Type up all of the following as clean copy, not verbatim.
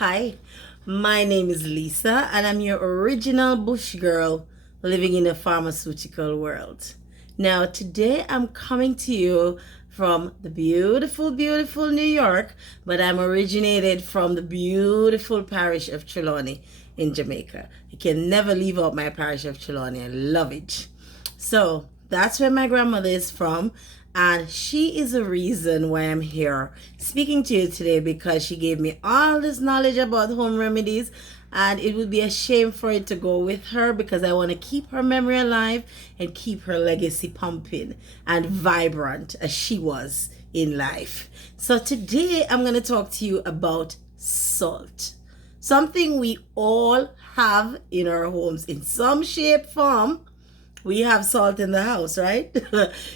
Hi, my name is Lisa, and I'm your original bush girl living in a pharmaceutical world. Now, today I'm coming to you from the beautiful, beautiful New York, but I'm originated from the beautiful parish of Trelawney in Jamaica. I can never leave out my parish of Trelawney. I love it. So that's where my grandmother is from. And she is a reason why I'm here speaking to you today, because she gave me all this knowledge about home remedies. And it would be a shame for it to go with her, because I want to keep her memory alive and keep her legacy pumping and vibrant as she was in life. So today I'm going to talk to you about salt. Something we all have in our homes in some shape, form. We have salt in the house, right?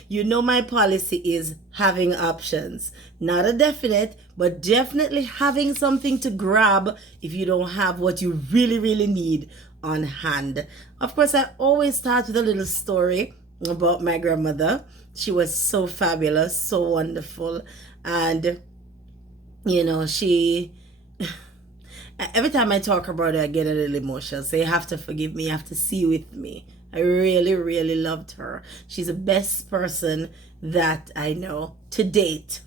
You know, my policy is having options. Not a definite, but definitely having something to grab if you don't have what you really, really need on hand. Of course, I always start with a little story about my grandmother. She was so fabulous, so wonderful. And, she every time I talk about her, I get a little emotional. So you have to forgive me. You have to see with me. I really, really loved her. She's the best person that I know to date.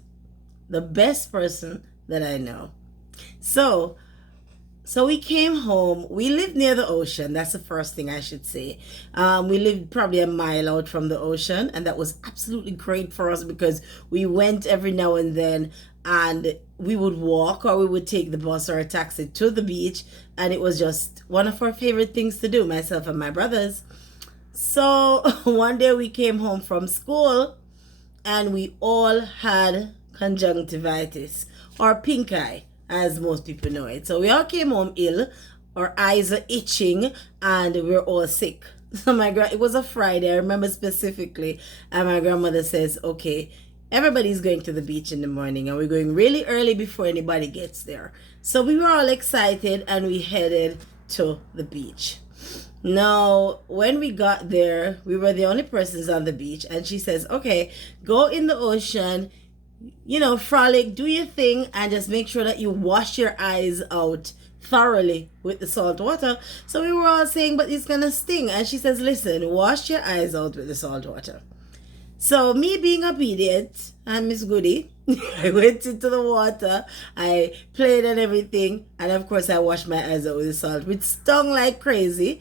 The best person that I know. So we came home. We lived near the ocean. That's the first thing I should say. We lived probably a mile out from the ocean, and that was absolutely great for us because we went every now and then, and we would walk or we would take the bus or a taxi to the beach, and it was just one of our favorite things to do, myself and my brothers. So one day we came home from school and we all had conjunctivitis, or pink eye, as most people know it. So we all came home ill, our eyes are itching, and we're all sick. So it was a Friday, I remember specifically, and my grandmother says, okay, everybody's going to the beach in the morning, and we're going really early before anybody gets there. So we were all excited and we headed to the beach. Now, when we got there, we were the only persons on the beach, and she says, okay, go in the ocean, frolic, do your thing, and just make sure that you wash your eyes out thoroughly with the salt water. So we were all saying, but it's gonna sting. And she says, listen, wash your eyes out with the salt water. So me being obedient and Miss Goody, I went into the water, I played and everything, and of course I washed my eyes out with the salt, which stung like crazy.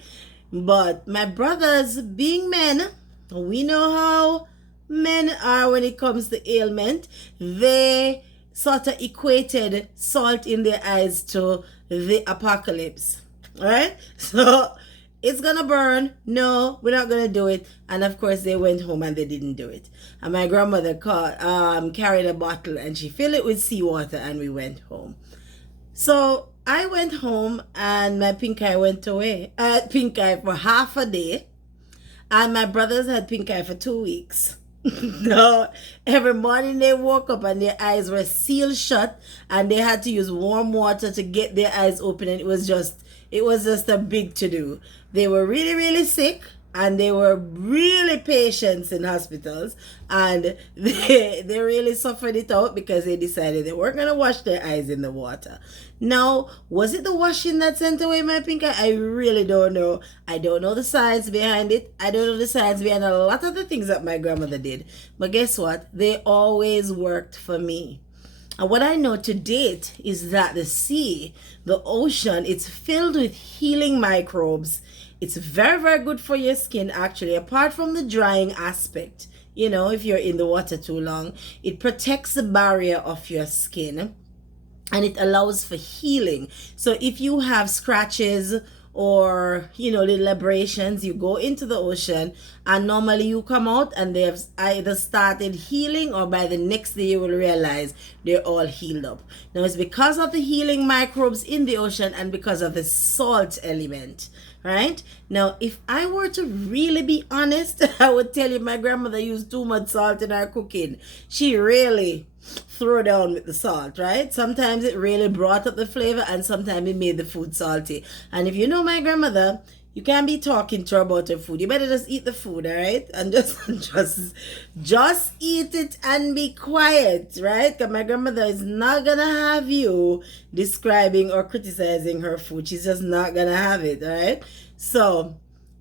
But my brothers, being men, we know how men are when it comes to ailment. They sort of equated salt in their eyes to the apocalypse. Alright? So it's gonna burn. No, we're not gonna do it. And of course they went home and they didn't do it. And my grandmother carried a bottle and she filled it with seawater, and we went home. So I went home and my pink eye went away. I had pink eye for half a day, and my brothers had pink eye for 2 weeks. No, every morning they woke up and their eyes were sealed shut, and they had to use warm water to get their eyes open, and it was just a big to do. They were really, really sick, and they were really patients in hospitals, and they really suffered it out because they decided they weren't going to wash their eyes in the water. Now, was it the washing that sent away my pink eye? I really don't know. I don't know the science behind it. I don't know the science behind a lot of the things that my grandmother did. But guess what? They always worked for me. And what I know to date is that the sea, the ocean, it's filled with healing microbes. It's very, very good for your skin, actually, apart from the drying aspect. If you're in the water too long, it protects the barrier of your skin, and it allows for healing. So if you have scratches or little abrasions, you go into the ocean and normally you come out and they've either started healing, or by the next day you will realize they're all healed up. Now it's because of the healing microbes in the ocean and because of the salt element. Right? Now, if I were to really be honest, I would tell you my grandmother used too much salt in her cooking. She really throw down with the salt, right? Sometimes it really brought up the flavor and sometimes it made the food salty. And if you know my grandmother, you can't be talking to her about her food. You better just eat the food, all right? And just eat it and be quiet, right? Because my grandmother is not gonna have you describing or criticizing her food. She's just not gonna have it, all right? So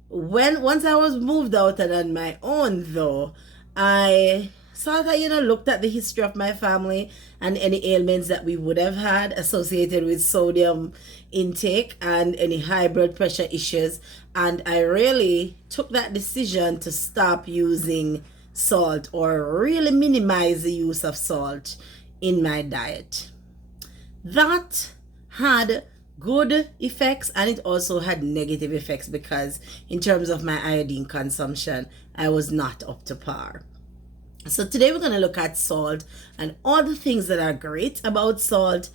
once I was moved out and on my own though, I sort of, looked at the history of my family and any ailments that we would have had associated with sodium intake and any high blood pressure issues. And I really took that decision to stop using salt or really minimize the use of salt in my diet. That had good effects and it also had negative effects because in terms of my iodine consumption, I was not up to par. So today we're going to look at salt and all the things that are great about salt.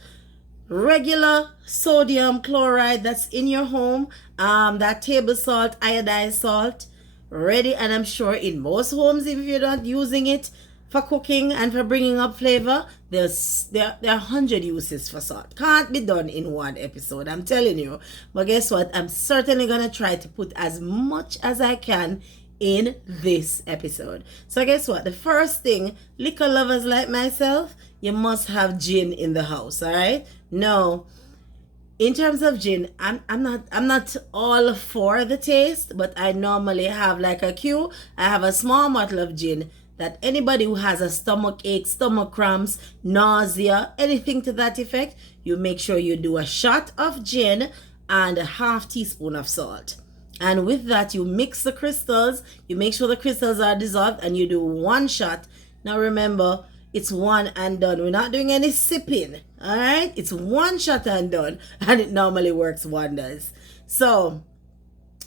Regular sodium chloride that's in your home, that table salt, iodized salt, ready, and I'm sure in most homes, if you're not using it for cooking and for bringing up flavor, there are 100 uses for salt. Can't be done in one episode, I'm telling you. But guess what? I'm certainly going to try to put as much as I can in this episode. So guess what? The first thing, liquor lovers like myself, you must have gin in the house, all right? No, in terms of gin, I'm not all for the taste, but I normally have like a cue. I have a small bottle of gin that anybody who has a stomach ache, stomach cramps, nausea, anything to that effect, you make sure you do a shot of gin and a half teaspoon of salt. And with that, you mix the crystals, you make sure the crystals are dissolved, and you do one shot. Now remember, it's one and done. We're not doing any sipping, all right? It's one shot and done, and it normally works wonders. So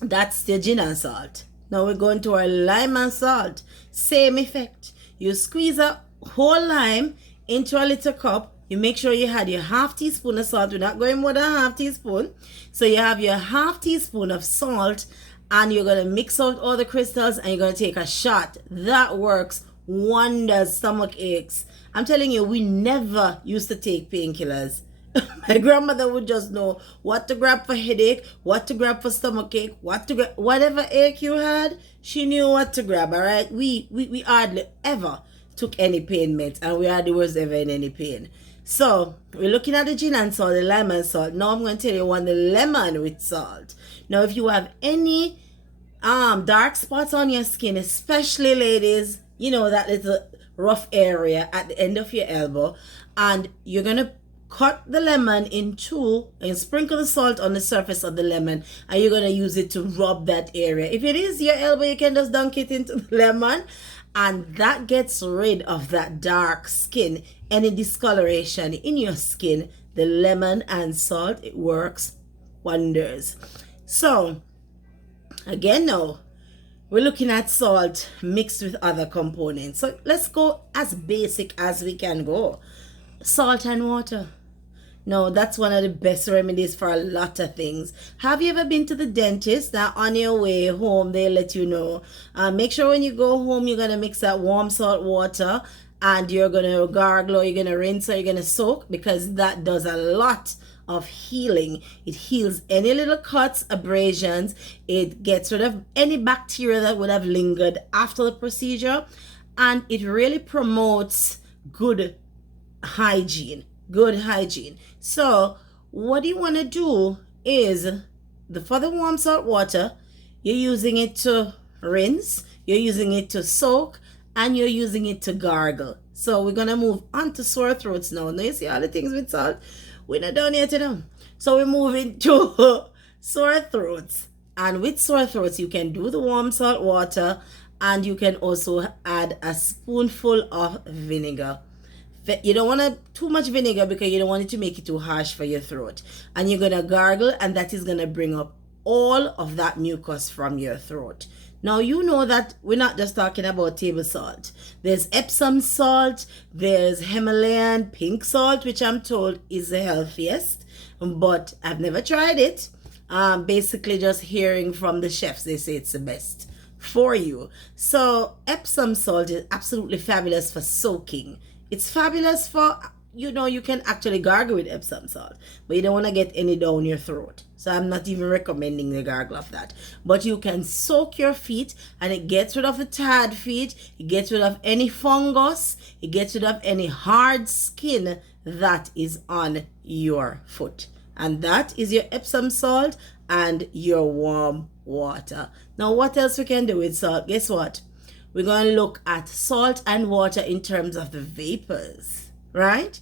that's the gin and salt. Now we're going to our lime and salt. Same effect. You squeeze a whole lime into a little cup. You make sure you had your half teaspoon of salt. We're not going more than a half teaspoon. So you have your half teaspoon of salt and you're going to mix out all the crystals and you're going to take a shot. That works wonders, stomach aches. I'm telling you, we never used to take painkillers. My grandmother would just know what to grab for headache, what to grab for stomach ache, what to grab, whatever ache you had, she knew what to grab, all right? We hardly ever took any pain meds and we hardly was ever in any pain. So we're looking at the gin and salt, the lemon salt. Now I'm going to tell you one, the lemon with salt. Now if you have any dark spots on your skin, especially ladies, you know, that little rough area at the end of your elbow, and you're going to cut the lemon in two and sprinkle the salt on the surface of the lemon, and you're going to use it to rub that area. If it is your elbow, you can just dunk it into the lemon, and that gets rid of that dark skin, any discoloration in your skin. The lemon and salt, it works wonders. So again, now we're looking at salt mixed with other components. So let's go as basic as we can go. Salt and water. No, that's one of the best remedies for a lot of things. Have you ever been to the dentist? Now on your way home, they let you know. Make sure when you go home, you're going to mix that warm salt water and you're going to gargle or you're going to rinse or you're going to soak, because that does a lot of healing. It heals any little cuts, abrasions. It gets rid of any bacteria that would have lingered after the procedure. And it really promotes good hygiene. So what you want to do is, for the warm salt water, you're using it to rinse, you're using it to soak, and you're using it to gargle. So we're going to move on to sore throats now. Now you see all the things with salt? We're not done yet, you know. So we're moving to sore throats. And with sore throats, you can do the warm salt water, and you can also add a spoonful of vinegar. You don't want too much vinegar because you don't want it to make it too harsh for your throat. And you're going to gargle, and that is going to bring up all of that mucus from your throat. Now, you know that we're not just talking about table salt. There's Epsom salt, there's Himalayan pink salt, which I'm told is the healthiest, but I've never tried it. Basically just hearing from the chefs, they say it's the best for you. So Epsom salt is absolutely fabulous for soaking. It's fabulous for, you can actually gargle with Epsom salt, but you don't want to get any down your throat. So I'm not even recommending the gargle of that. But you can soak your feet, and it gets rid of the tired feet. It gets rid of any fungus. It gets rid of any hard skin that is on your foot. And that is your Epsom salt and your warm water. Now, what else we can do with salt? Guess what? We're going to look at salt and water in terms of the vapors, right?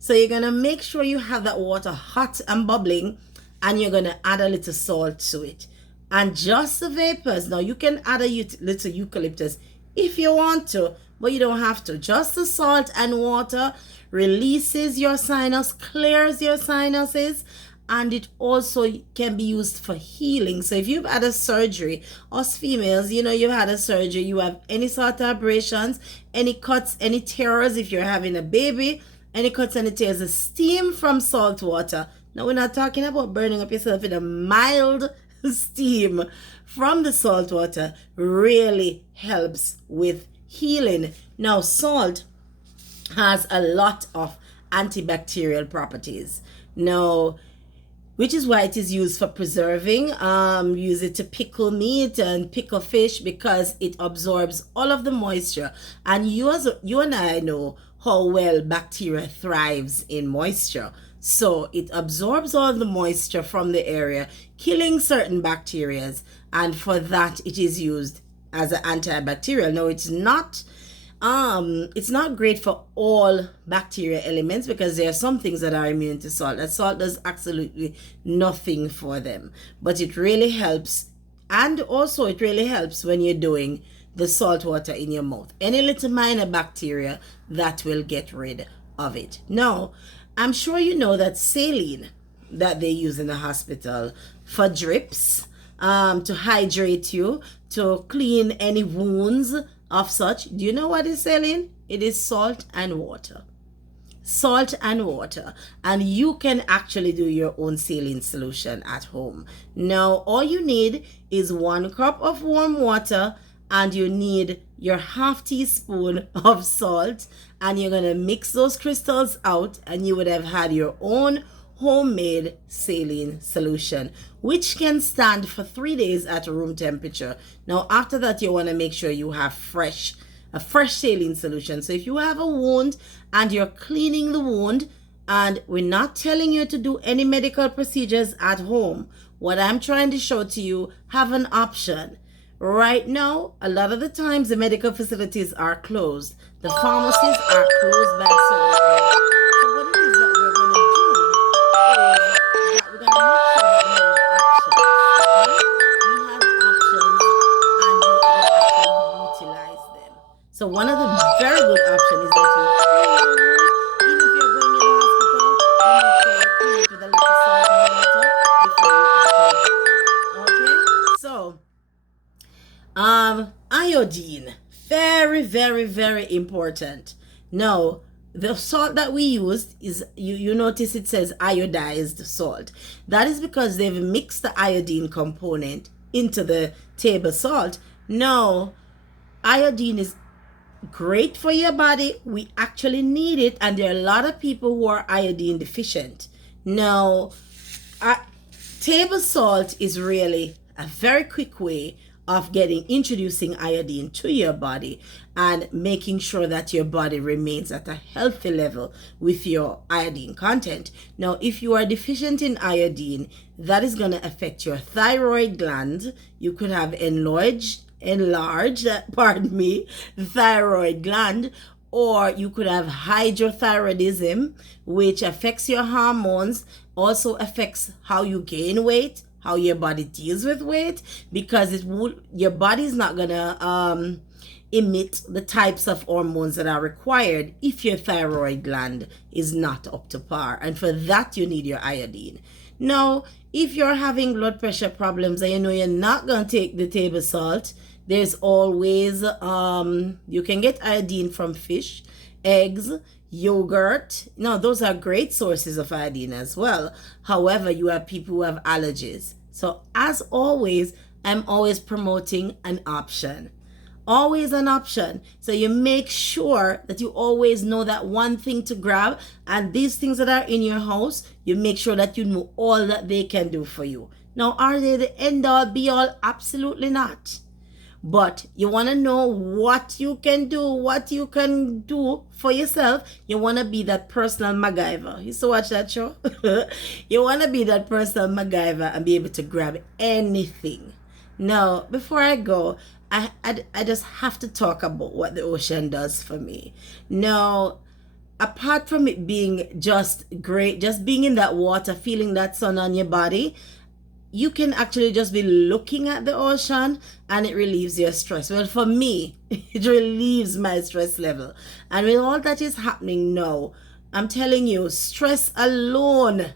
So you're going to make sure you have that water hot and bubbling, and you're going to add a little salt to it. And just the vapors. Now, you can add a little eucalyptus if you want to, but you don't have to. Just the salt and water releases your sinus, clears your sinuses, and it also can be used for healing. So if you've had a surgery, us females, you've had a surgery, you have any sort of abrasions, any cuts, any tears, if you're having a baby, any cuts, any tears, the steam from salt water. Now, we're not talking about burning up yourself in a mild steam from the salt water really helps with healing. Now, salt has a lot of antibacterial properties. Now, which is why it is used for preserving. Use it to pickle meat and pickle fish, because it absorbs all of the moisture. And you and I know how well bacteria thrives in moisture. So it absorbs all the moisture from the area, killing certain bacteria. And for that, it is used as an antibacterial. Now, it's not great for all bacteria elements, because there are some things that are immune to salt. That salt does absolutely nothing for them. But it really helps. And also it really helps when you're doing the salt water in your mouth. Any little minor bacteria, that will get rid of it. Now, I'm sure you know that saline that they use in the hospital for drips, to hydrate you, to clean any wounds of such. Do you know what is saline? It is salt and water. Salt and water. And you can actually do your own saline solution at home. Now, all you need is 1 cup of warm water, and you need your half teaspoon of salt, and you're going to mix those crystals out, and you would have had your own homemade saline solution, which can stand for 3 days at room temperature. Now, after that, you want to make sure you have a fresh saline solution. So if you have a wound and you're cleaning the wound, and we're not telling you to do any medical procedures at home, what I'm trying to show to you, have an option. Right now, a lot of the times the medical facilities are closed. The pharmacies are closed by certain hours. So what it is that we're going to do is that we're going to make sure that we have options, right? We have options, and we will actually utilize them. So one of the very good options is that you clean your wound. Even if you're going in the hospital, you make sure you clean it with a little salt and water before you actually. Okay? So, iodine, very, very, very important. Now, the salt that we used is, you notice it says iodized salt. That is because they've mixed the iodine component into the table salt. Now, iodine is great for your body. We actually need it, and there are a lot of people who are iodine deficient. Now, table salt is really a very quick way of introducing iodine to your body and making sure that your body remains at a healthy level with your iodine content. Now, if you are deficient in iodine, that is going to affect your thyroid gland. You could have enlarged thyroid gland, or you could have hypothyroidism, which affects your hormones, also affects how you gain weight, how your body deals with weight, because your body is not gonna emit the types of hormones that are required if your thyroid gland is not up to par. And for that, you need your iodine. Now, if you're having blood pressure problems and you know you're not gonna take the table salt, there's always you can get iodine from fish, eggs, yogurt. Now, those are great sources of iodine as well. However, you have people who have allergies. So as always, I'm always promoting an option. always an option. So you make sure that you always know that one thing to grab, and these things that are in your house, you make sure that you know all that they can do for you. Now, are they the end all be all? Absolutely not. But you want to know what you can do, what you can do for yourself. You want to be that personal MacGyver. You used to watch that show? You want to be that personal MacGyver and be able to grab anything. Now, before I go, I just have to talk about what the ocean does for me. Now, apart from it being just great, just being in that water, feeling that sun on your body, you can actually just be looking at the ocean and it relieves your stress. Well, for me, it relieves my stress level. And with all that is happening now, I'm telling you, stress alone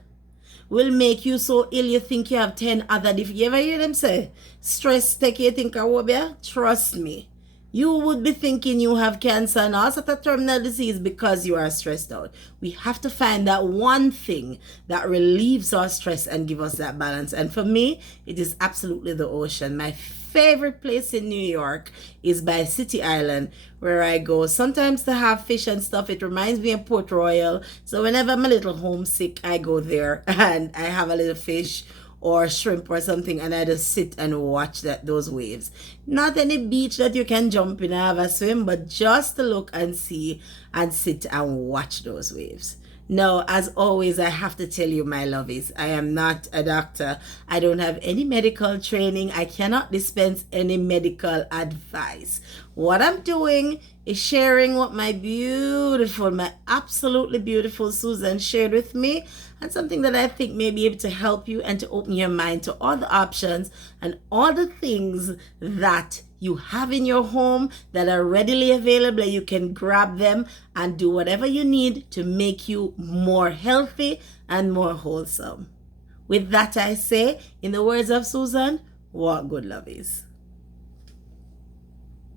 will make you so ill you think you have 10 other different. You ever hear them say, stress take you think of what? Trust me. You would be thinking you have cancer and all sort of terminal disease because you are stressed out. We have to find that one thing that relieves our stress and give us that balance. And for me, it is absolutely the ocean. My favorite place in New York is by City Island, where I go sometimes to have fish and stuff. It reminds me of Port Royal. So whenever I'm a little homesick, I go there and I have a little fish or shrimp or something, and I just sit and watch those waves. Not any beach that you can jump in and have a swim, but just to look and see and sit and watch those waves. Now, as always, I have to tell you, my lovies, I am not a doctor. I don't have any medical training. I cannot dispense any medical advice. What I'm doing is sharing what my absolutely beautiful Susan shared with me, and something that I think may be able to help you and to open your mind to all the options and all the things that you have in your home that are readily available. You can grab them and do whatever you need to make you more healthy and more wholesome. With that, I say, in the words of Susan, walk good, lovies.